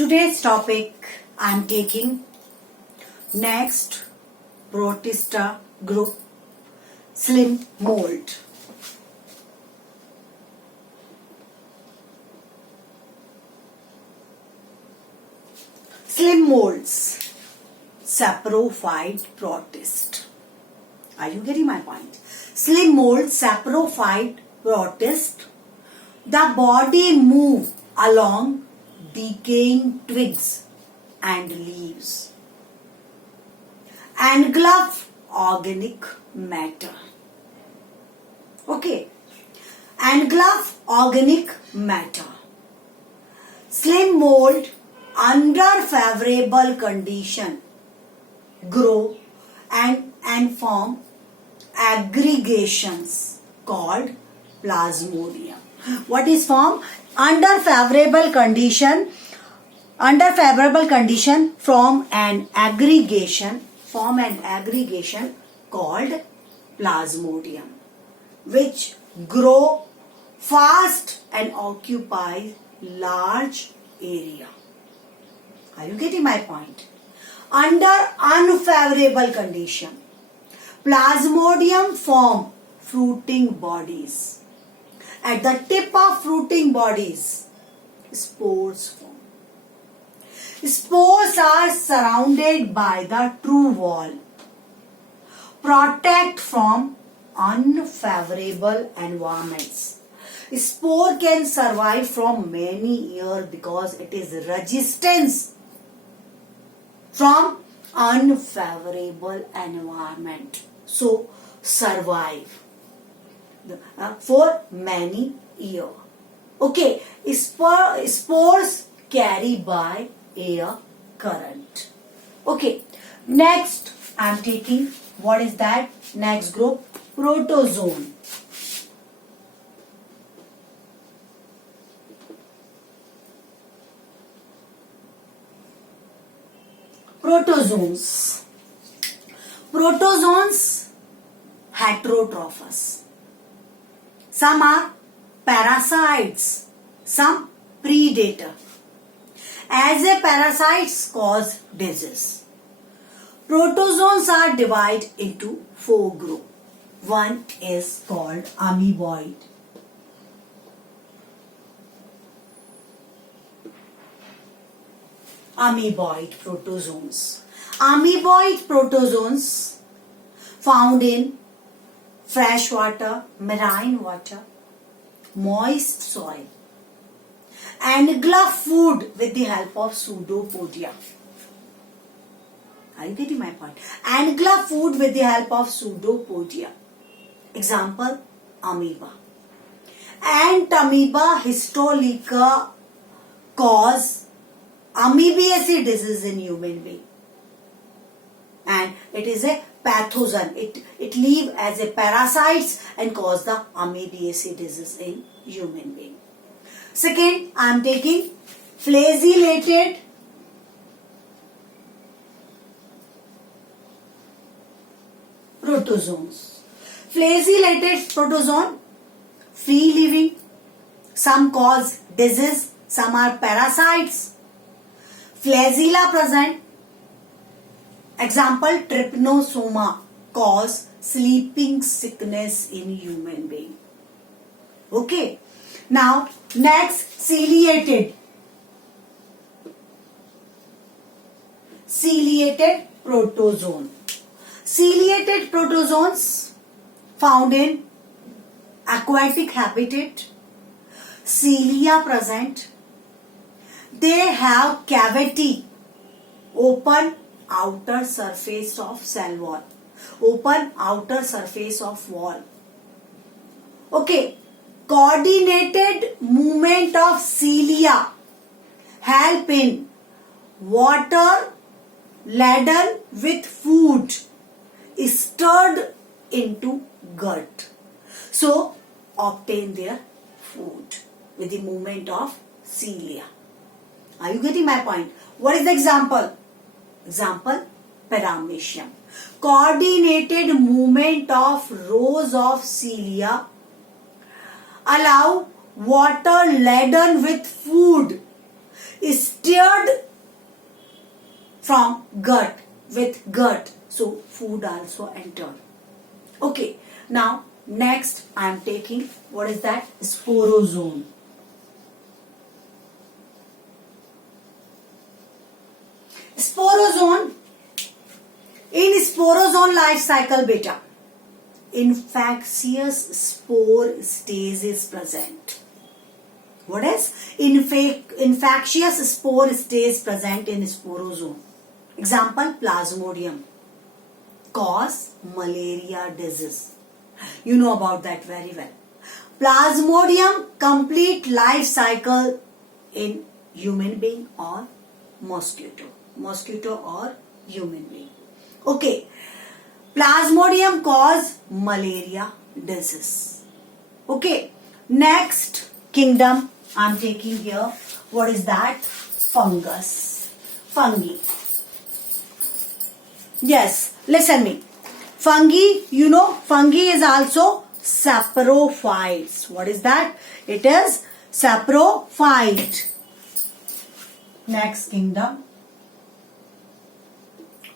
Today's topic I am taking next Protista group slim mold. Slim molds, saprophyte protist. Are you getting my point? Slim mold, saprophyte protist. The body move along decaying twigs and leaves. Engulf organic matter. Okay. Engulf organic matter. Slim mold under favorable condition grow and form aggregations called plasmodium. What is formed? Under favorable condition form an aggregation called plasmodium, which grow fast and occupy large area. Are you getting my point? Under unfavorable condition, plasmodium form fruiting bodies. At the tip of fruiting bodies, spores form. Spores are surrounded by the true wall. Protect from unfavorable environments. Spore can survive from many years because it is resistance from unfavorable environment. So survive for many years. Okay, spores carry by air current. Okay, next I am taking, what is that? Next group, protozoan. Protozoans. Protozoans heterotrophous. Some are parasites, some predator. As a parasites cause disease. Protozoans are divided into 4 groups. One is called amoeboid. Amoeboid protozoans. Amoeboid protozoans found in fresh water, marine water, moist soil, engulf food with the help of pseudopodia. Are you getting my point? Engulf food with the help of pseudopodia. Example, amoeba. Ant amoeba histolytica cause amoebiasis disease in human being. And it is a pathogen. It live as a parasites and cause the amoebiasis disease in human being. Second, I am taking flagellated protozoans. Flagellated protozoan, free living. Some cause disease, some are parasites. Flagella present. Example, trypanosoma cause sleeping sickness in human being. Okay. Now, next, ciliated protozoan. Ciliated protozoans found in aquatic habitat. Cilia present. They have cavity, open outer surface of cell wall. Open outer surface of wall. Okay. Coordinated movement of cilia help in water laden with food stirred into gut. So, obtain their food with the movement of cilia. Are you getting my point? What is the example? Example, paramecium. Coordinated movement of rows of cilia allow water laden with food stirred from gut with gut. So food also entered. Okay, now next I am taking, what is that? Sporozone. Sporozone. In sporozone life cycle beta, infectious spore stage is present. What is? Infectious spore stage present in sporozone. Example, Plasmodium cause malaria disease. You know about that very well. Plasmodium complete life cycle in human being or mosquito. Mosquito or human being. Okay. Plasmodium cause malaria disease. Okay. Next kingdom I am taking here. What is that? Fungus. Fungi. Yes, listen me. Fungi, you know, fungi is also saprophytes. What is that? It is saprophyte. Next kingdom,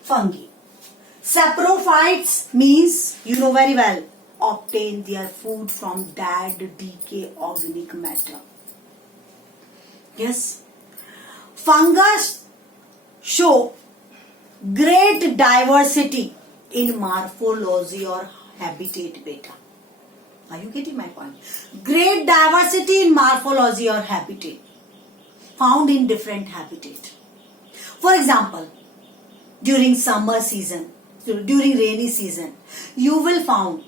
fungi. Saprophytes means, you know very well, obtain their food from dead, decay, organic matter. Yes. Fungus show great diversity in morphology or habitat beta. Are you getting my point? Great diversity in morphology or habitat found in different habitat. For example, during summer season, during rainy season, you will found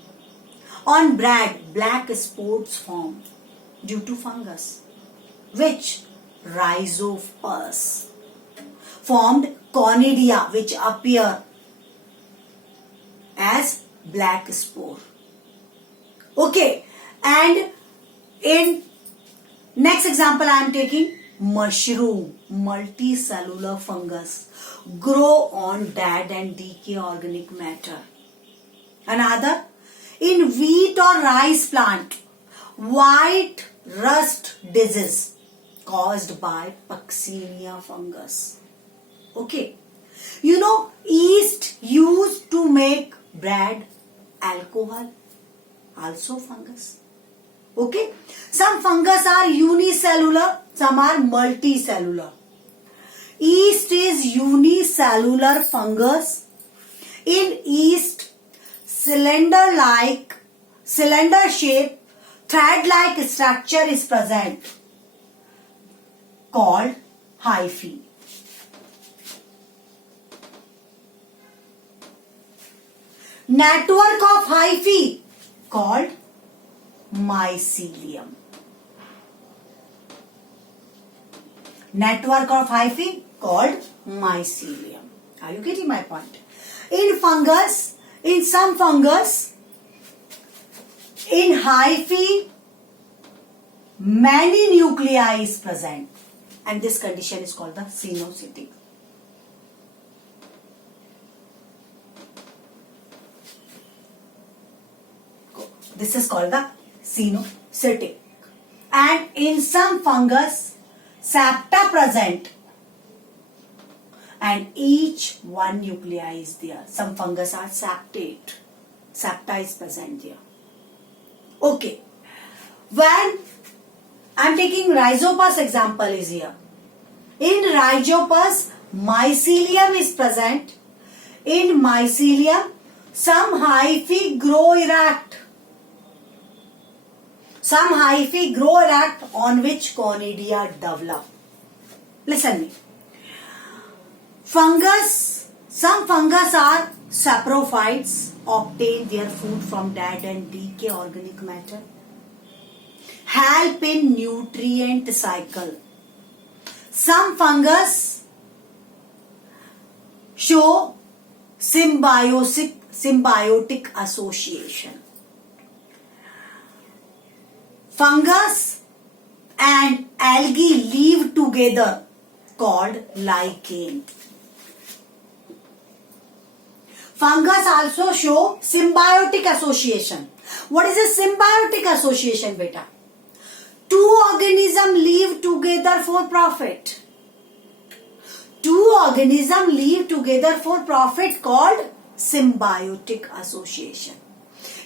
on bread black spots form due to fungus, which Rhizopus formed conidia, which appear as black spore. Okay, and in next example I am taking mushroom, multicellular fungus, grow on dead and decay organic matter. Another, in wheat or rice plant, white rust disease caused by Puccinia fungus. Okay, you know, yeast used to make bread, alcohol, also fungus. Okay, some fungus are unicellular, some are multicellular. Yeast is unicellular fungus. In yeast, cylinder shape, thread-like structure is present called hyphae. Network of hyphae called mycelium. Network of hyphae called mycelium. Are you getting my point? In fungus, in some fungus, in hyphae, many nuclei is present, and this condition is called the cenocytic. This is called the cenocytic. And in some fungus, septa present, and each one nuclei is there. Some fungus are septate. Septa is present there. Okay. When I am taking Rhizopus example is here. In Rhizopus, mycelium is present. In mycelium, some hyphae grow erect. Some hyphae grow erect on which conidia develop. Listen me. Fungus, some fungus are saprophytes, obtain their food from dead and decay organic matter. Help in nutrient cycle. Some fungus show symbiotic association. Fungus and algae live together called lichen. Fungus also show symbiotic association. What is a symbiotic association, beta? Two organisms live together for profit. two organisms live together for profit called symbiotic association.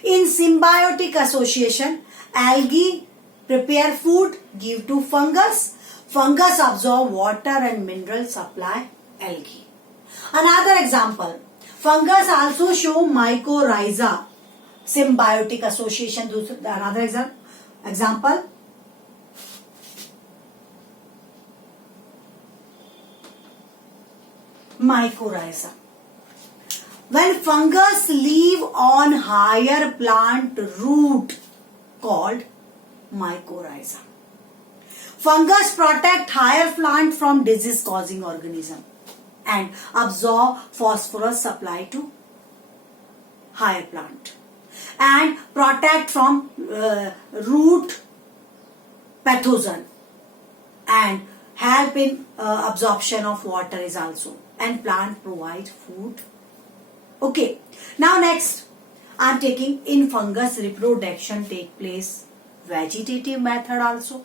In symbiotic association, algae prepare food, give to fungus. Fungus absorb water and mineral supply algae. Another example, fungus also show mycorrhiza symbiotic association. Another example, mycorrhiza. When fungus live on higher plant root called mycorrhiza. Fungus protect higher plant from disease causing organism and absorb phosphorus supply to higher plant and protect from root pathogen and help in absorption of water is also, and plant provide food. Okay, now next I am taking in fungus reproduction take place vegetative method also,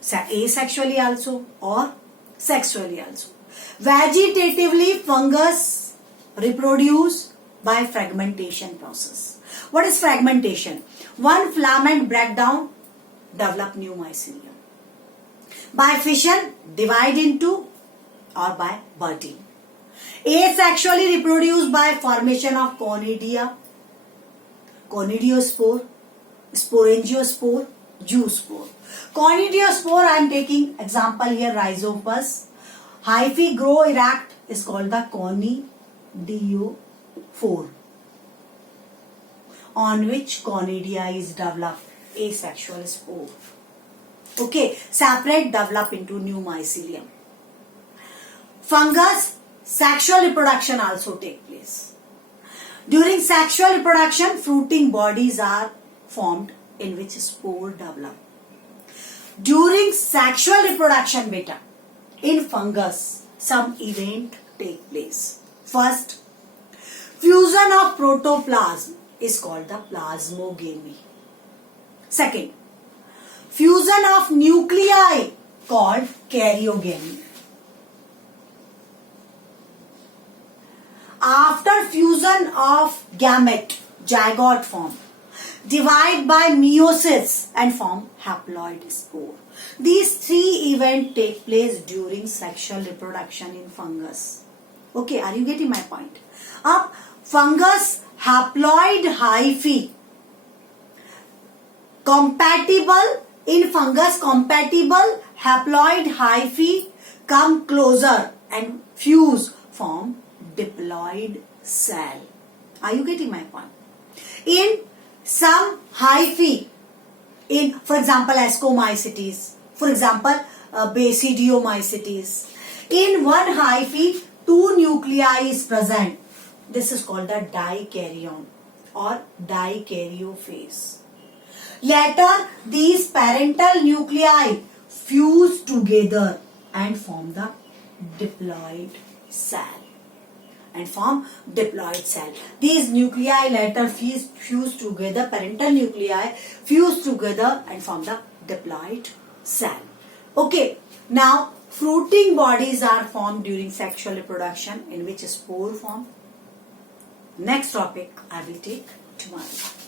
asexually also or sexually also. Vegetatively fungus reproduce by fragmentation process. What is fragmentation? One filament break down, develop new mycelium. By fission, divide into or by budding. Asexually reproduce by formation of conidia, conidiospore, sporangiospore, zoospore. Conidiospore I am taking example here, Rhizopus. Hyphae grow erect is called the conidiophore, on which conidia is developed, asexual spore. Okay, separate, develop into new mycelium. Fungus sexual reproduction also take place. During sexual reproduction, fruiting bodies are formed in which spore develop. During sexual reproduction, beta, in fungus, some event take place. First, fusion of protoplasm is called the plasmogamy. Second, fusion of nuclei called karyogamy. After fusion of gamete, zygote form, divide by meiosis and form haploid spore. These three events take place during sexual reproduction in fungus. Okay, are you getting my point? Up fungus haploid hyphae compatible in fungus compatible haploid hyphae come closer and fuse form diploid cell. Are you getting my point? In some hyphae, in for example Ascomycetes, for example Basidiomycetes, in one hyphae two nuclei is present. This is called the dikaryon or dikaryophase. Later these parental nuclei fuse together and form the diploid cell. These nuclei later fuse together, parental nuclei fuse together and form the diploid cell. Okay, now fruiting bodies are formed during sexual reproduction in which spore form. Next topic I will take tomorrow.